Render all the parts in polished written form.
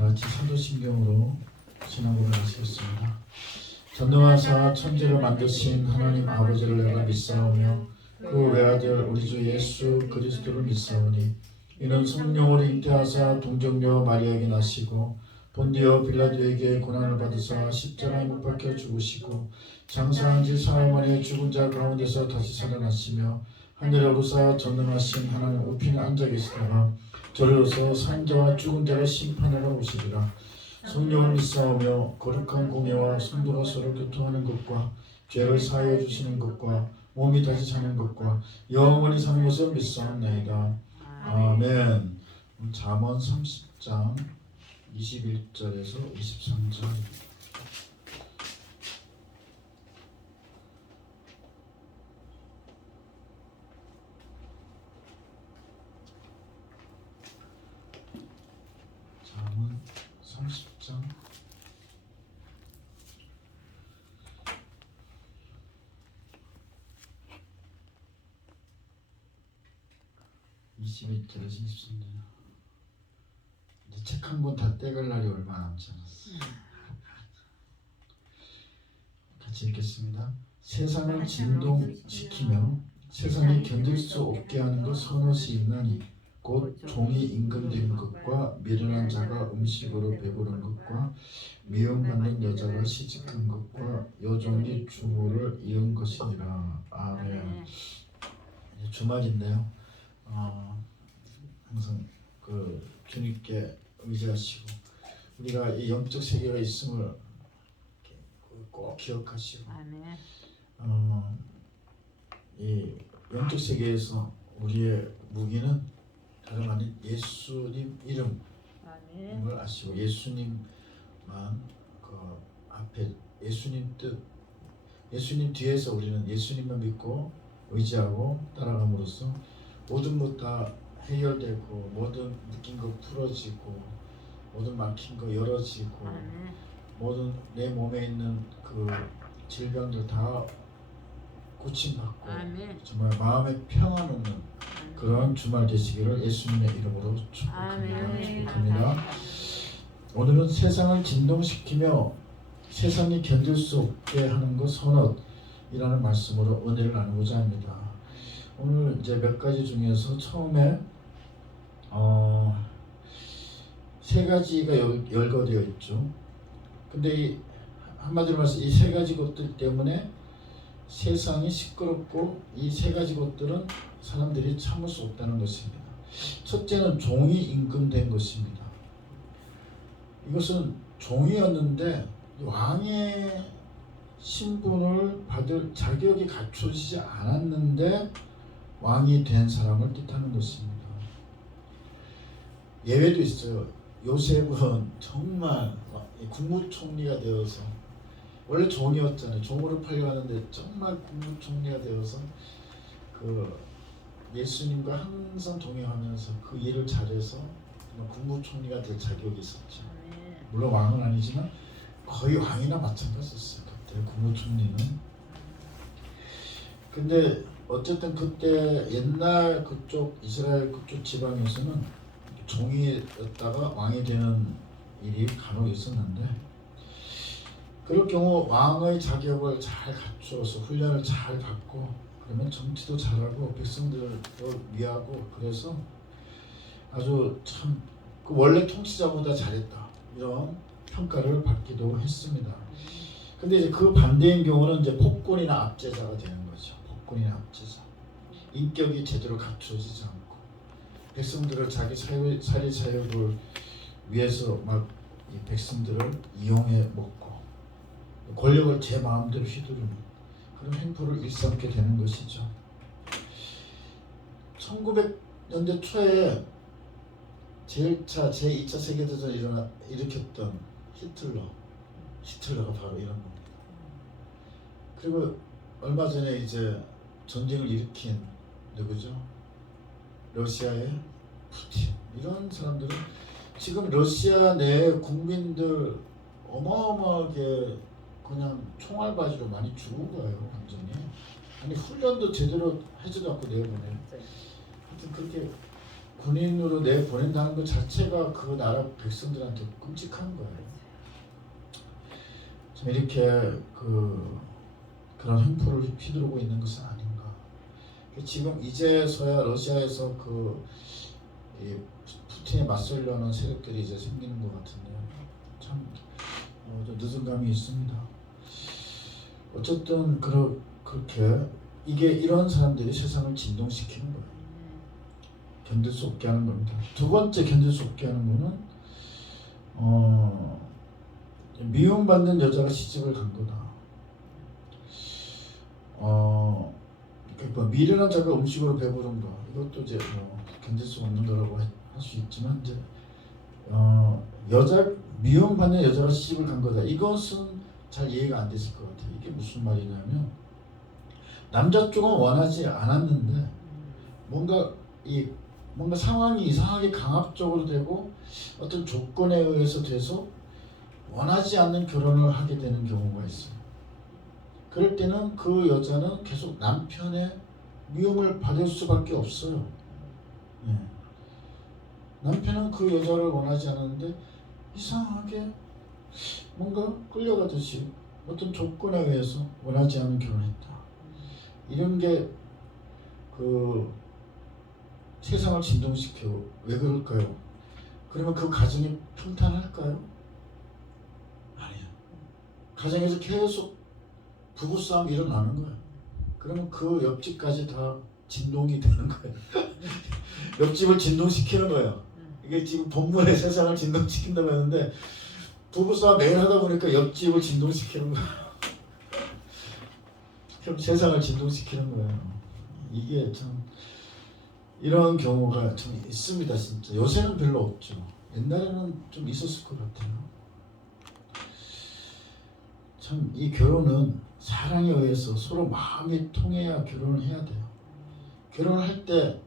같이 사도신경으로 신앙고백을 하시겠습니다. 전능하사 천지를 만드신 하나님 아버지를 내가 믿사오며 그 외아들 우리 주 예수 그리스도를 믿사오니 이는 성령으로 잉태하사 동정녀 마리아에게 나시고 본디오 빌라도에게 고난을 받으사 십자가에 못 박혀 죽으시고 장사한 지 사흘 만에 죽은 자 가운데서 다시 살아나시며 하늘에 오르사 전능하신 하나님 우편에 앉아 계시다가 저리로서 산자와 죽은 자를 심판하러 오시리라. 성령을 믿사오며 거룩한 공예와 성도가 서로 교통하는 것과 죄를 사하여 주시는 것과 몸이 다시 사는 것과 영원히 사는 것을 믿사옵나이다. 아멘. 잠언 30장 21절에서 23절. 잠언 30장 21절에서 23절. 이제 책 한 권 다 떼갈 날이 얼마 남지 않았어. 같이 읽겠습니다. 세상을 진동시키며 세상이 견딜 수 없게 하는 것 서너시 있나니 곧 종이 임금된 것과 미련한 자가 음식으로 배부른 것과 미움받는 여자가 시집간 것과 여종이 주모를 이은 것이니라. 아멘. 주말인데요. 항상 그 주님께 의지하시고 우리가 이 영적 세계가 있음을 꼭 기억하시고 이 영적 세계에서 우리의 무기는 다름 아닌 예수님 이름을 아시고 예수님만 그 앞에 예수님 뜻 예수님 뒤에서 우리는 예수님만 믿고 의지하고 따라감으로써 모든 것 다 해결되고 모든 묶인 거 풀어지고 모든 막힌 거 열어지고 모든 내 몸에 있는 그 질병들 다 고침받고 정말 마음에 평안 얻는 그런 주말 되시기를 예수님의 이름으로 축복합니다. 오늘은 세상을 진동시키며 세상이 견딜 수 없게 하는 것 선엇이라는 말씀으로 은혜를 나누고자 합니다. 오늘 이제 몇 가지 중에서 처음에 세 가지가 열거되어 있죠. 근데 한마디로 말해서 이 세 가지 것들 때문에 세상이 시끄럽고 이 세 가지 것들은 사람들이 참을 수 없다는 것입니다. 첫째는 종이 임금된 것입니다. 이것은 종이었는데 왕의 신분을 받을 자격이 갖춰지지 않았는데 왕이 된 사람을 뜻하는 것입니다. 예외도 있어요. 요셉은 정말 국무총리가 되어서 원래 종이었잖아요. 종으로 팔려가는데 정말 국무총리가 되어서 그 예수님과 항상 동행하면서 그 일을 잘해서 국무총리가 될 자격이 있었죠. 물론 왕은 아니지만 거의 왕이나 마찬가지였어요. 그때 국무총리는. 근데 어쨌든 그때 옛날 그쪽 이스라엘 그쪽 지방에서는 종이였다가 왕이 되는 일이 간혹 있었는데 그럴 경우 왕의 자격을 잘 갖추어서 훈련을 잘 받고 그러면 정치도 잘하고 백성들도 위하고 그래서 아주 참 그 원래 통치자보다 잘했다 이런 평가를 받기도 했습니다. 근데 이제 그 반대인 경우는 이제 폭군이나 압제자가 되는 거죠. 폭군이나 압제자. 인격이 제대로 갖추어지지 않고 백성들을 자기 살리 사역을 위해서 막 이 백성들을 이용해 먹고 권력을 제 마음대로 휘두르는 그런 행포를 일삼게 되는 것이죠. 1900년대 초에 제2차 세계대전을 일으켰던 히틀러가 바로 이런 겁니다. 그리고 얼마 전에 이제 전쟁을 일으킨 누구죠? 러시아의 푸틴 이런 사람들은 지금 러시아 내 국민들 어마어마하게 그냥 총알바지로 많이 죽은 거예요. 완전히. 아니 훈련도 제대로 하지도 않고 내보내. 하여튼 그렇게 군인으로 내보낸다는 것 자체가 그 나라 백성들한테 끔찍한 거예요. 참 이렇게 그런 횡포를 휘두르고 있는 것은 아닌가. 지금 이제서야 러시아에서 이 푸틴에 맞서려는 세력들이 이제 생기는 것 같은데 참 좀 늦은 감이 있습니다. 어쨌든 그렇게 이런 사람들이 세상을 진동시키는 거예요. 견딜 수 없게 하는 겁니다. 두 번째 견딜 수 없게 하는 거는 미움받는 여자가 시집을 간 거다. 미련한 자가 음식으로 배부른 거, 이것도 이제 견딜 수 없는 거라고 할 수 있지만 이제 미움받는 여자가 시집을 간 거다. 이것은 잘 이해가 안 됐을 것 같아요. 이게 무슨 말이냐면 남자 쪽은 원하지 않았는데 뭔가 상황이 이상하게 강압적으로 되고 어떤 조건에 의해서 돼서 원하지 않는 결혼을 하게 되는 경우가 있어요. 그럴 때는 그 여자는 계속 남편의 미움을 받을 수밖에 없어요. 예. 남편은 그 여자를 원하지 않았는데 이상하게 뭔가 끌려가듯이 어떤 조건에 의해서 원하지 않는 결혼했다. 이런 게 세상을 진동시켜. 왜 그럴까요? 그러면 그 가정이 평탄할까요? 아니요. 가정에서 계속 부부싸움이 일어나는 거예요. 그러면 그 옆집까지 다 진동이 되는 거예요. 옆집을 진동시키는 거예요. 이게 지금 본문에 세상을 진동시킨다고 했는데 부부싸움 매일 하다 보니까 옆집을 진동시키는 거예요. 그럼 세상을 진동시키는 거예요. 이게 참 이런 경우가 좀 있습니다. 진짜 요새는 별로 없죠. 옛날에는 좀 있었을 것 같아요. 참 이 결혼은 사랑에 의해서 서로 마음이 통해야 결혼을 해야 돼요. 결혼을 할 때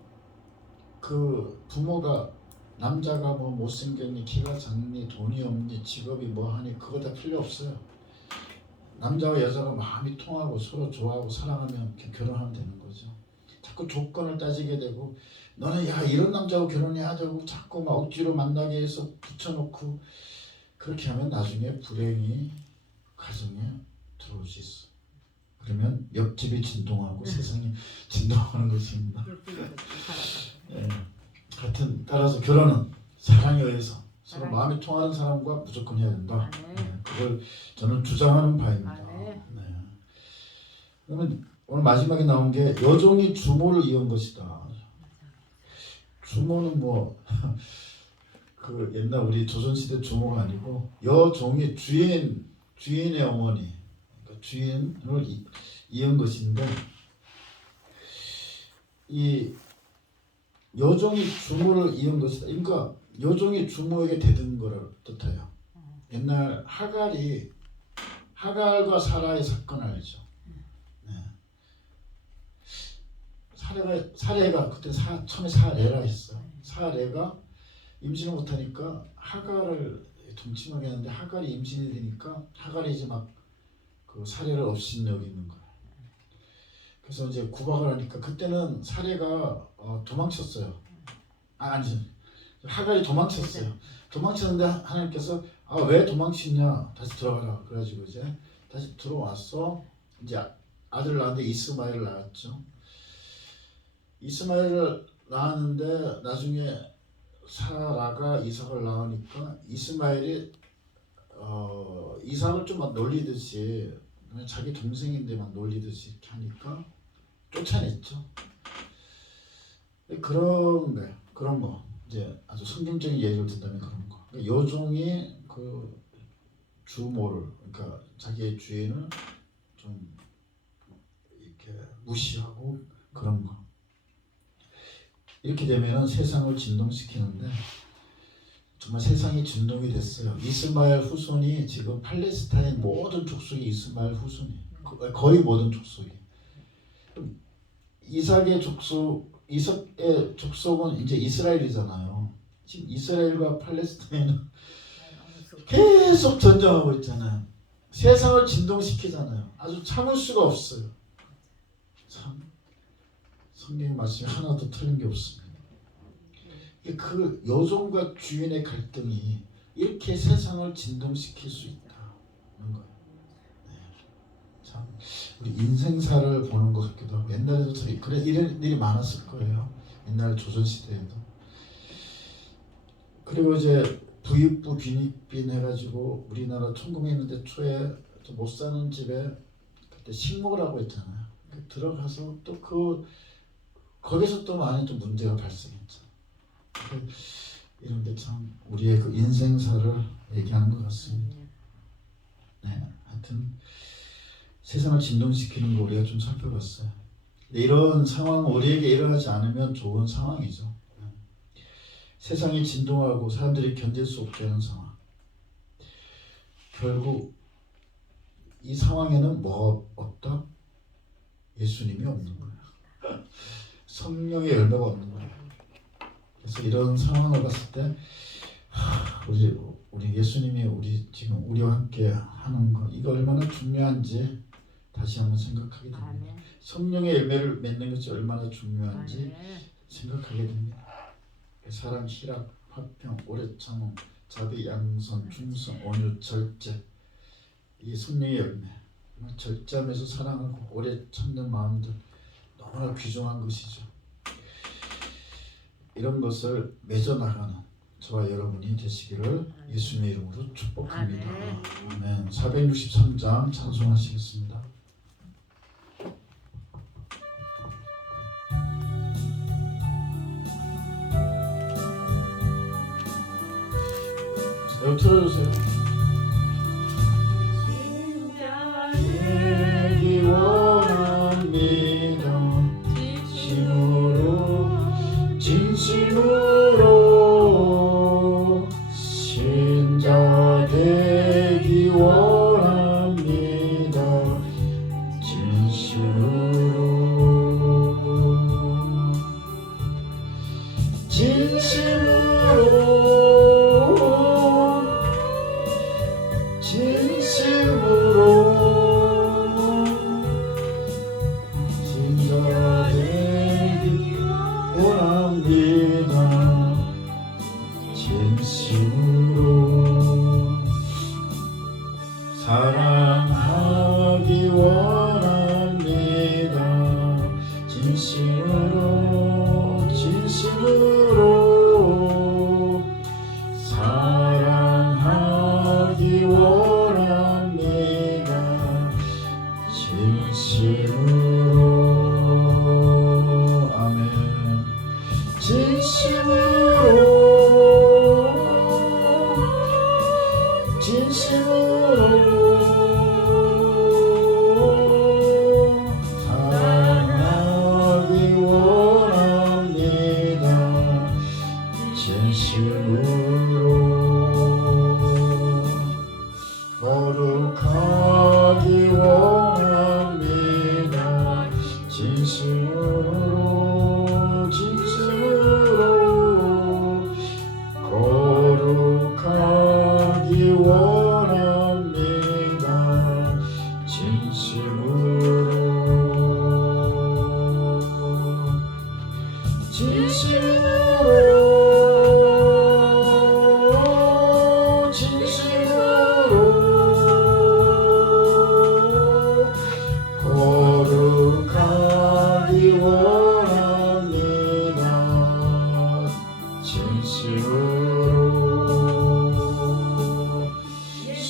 그 부모가 남자가 뭐 못생겼니, 키가 작니, 돈이 없니, 직업이 뭐하니 그거 다 필요 없어요. 남자와 여자가 마음이 통하고 서로 좋아하고 사랑하면 결혼하면 되는 거죠. 자꾸 조건을 따지게 되고 너는 야 이런 남자하고 결혼해야 하자고 자꾸 막 억지로 만나게 해서 붙여놓고 그렇게 하면 나중에 불행이 가정에 들어올 수 있어. 그러면 옆집이 진동하고 세상이 진동하는 것입니다. 예. 따라서 결혼은 사랑에 의해서 서로 마음이 통하는 사람과 무조건 해야 된다. 네. 그걸 저는 주장하는 바입니다. 네. 그러면 오늘 마지막에 나온 게 여종이 주모를 이은 것이다. 주모는 옛날 우리 조선시대 주모가 아니고 여종이 주인의 어머니, 그러니까 주인을 이은 것인데 이 여종이 주모를 이은 것이다. 그러니까 여종이 주모에게 대든 거를 뜻해요. 옛날 하갈과 사라의 사건 알죠? 네. 사례가 그때 처음에 사례라 했어요. 사례가 임신을 못하니까 하갈을 동침하게 하는데 하갈이 임신이 되니까 하갈이 이제 막 그 사례를 업신여기는 거예요. 그래서 이제 구박을 하니까 그때는 사례가 도망쳤어요. 아니지. 하갈이 도망쳤어요. 도망쳤는데 하나님께서 왜 도망치냐 다시 들어가라 그래가지고 이제 다시 들어왔어. 이제 아들을 낳았는데 이스마엘을 낳았죠. 이스마엘을 낳았는데 나중에 사라가 이삭을 낳으니까 이스마엘이 이삭을 좀 막 놀리듯이 자기 동생인데 막 놀리듯이 이렇게 하니까 쫓아냈죠. 그런 거 이제 아주 성경적인 예를 든다면 그런 거. 그러니까 여종이 그 주모를 그러니까 자기의 주인을 좀 이렇게 무시하고 그런 거. 이렇게 되면 세상을 진동시키는데 정말 세상이 진동이 됐어요. 이스마엘 후손이 지금 팔레스타인 모든 족속이 이스마엘 후손이 거의 모든 족속이. 이삭의 족속은 이제 이스라엘이잖아요. 지금 이스라엘과 팔레스타인은 계속 전쟁하고 있잖아요. 세상을 진동시키잖아요. 아주 참을 수가 없어요. 참 성경의 말씀이 하나도 틀린 게 없습니다. 그 여종과 주인의 갈등이 이렇게 세상을 진동시킬 수 있다는 거예요. 네. 참 우리 인생사를 보는 것 같기도 하고 옛날에도 그래 이런 일이 많았을 거예요. 옛날 조선시대에도. 그리고 이제 부익부 빈익빈 해가지고 우리나라 1900년대 초에 못 사는 집에 그때 식목이라고 했잖아요. 들어가서 또 거기서 또 많이 좀 문제가 발생했죠. 이런 게 참 우리의 그 인생사를 얘기하는 것 같습니다. 네, 하여튼 세상을 진동시키는 거 우리가 좀 살펴봤어요. 이런 상황 우리에게 일어나지 않으면 좋은 상황이죠. 세상이 진동하고 사람들이 견딜 수 없게 하는 상황. 결국 이 상황에는 뭐가 없다? 예수님이 없는 거예요. 성령의 열매가 없는 거예요. 그래서 이런 상황을 봤을 때 우리 예수님이 지금 우리와 함께 하는 거 이거 얼마나 중요한지 다시 한번 생각하게 됩니다. 성령의 열매를 맺는 것이 얼마나 중요한지 생각하게 됩니다. 사랑, 희락, 화평, 오래 참음, 자비, 양선, 충성, 온유, 절제. 이 성령의 열매, 절제하면서 사랑하고 오래 참는 마음들 너무나 귀중한 것이죠. 이런 것을 맺어나가는 저와 여러분이 되시기를 예수님의 이름으로 축복합니다. 아멘. 463장 찬송하시겠습니다. 여기 틀어주세요. 되기 원합니다. 진심으로 신자 되기 원합니다. 사랑하기 원합니다. 진심으로 사랑하기 원합니다. 진심으로 아멘. 사랑하기 원합니다. 진심으로 거룩하기 원합니다. 진심으로 거룩하기 원합니다. 진심으로 거룩하기 원합니다. 진심으로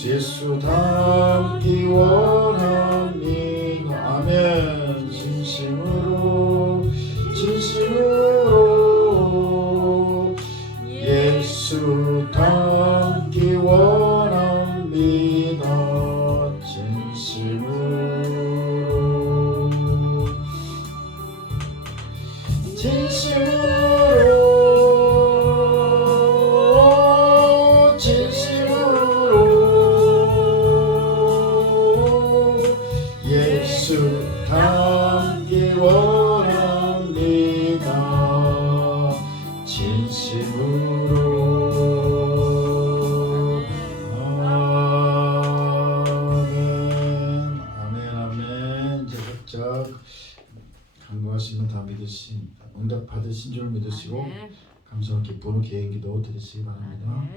예수 닮기 원합니다. 아멘. 진심으로 예수 닮기 원합니다. 예수 닮기 원합니다. 진심으로 아멘. 이제 각자 간구하시면 다 응답 받으신 줄 믿으시고 감사와 기쁨으로 개인기도 드리시기 바랍니다.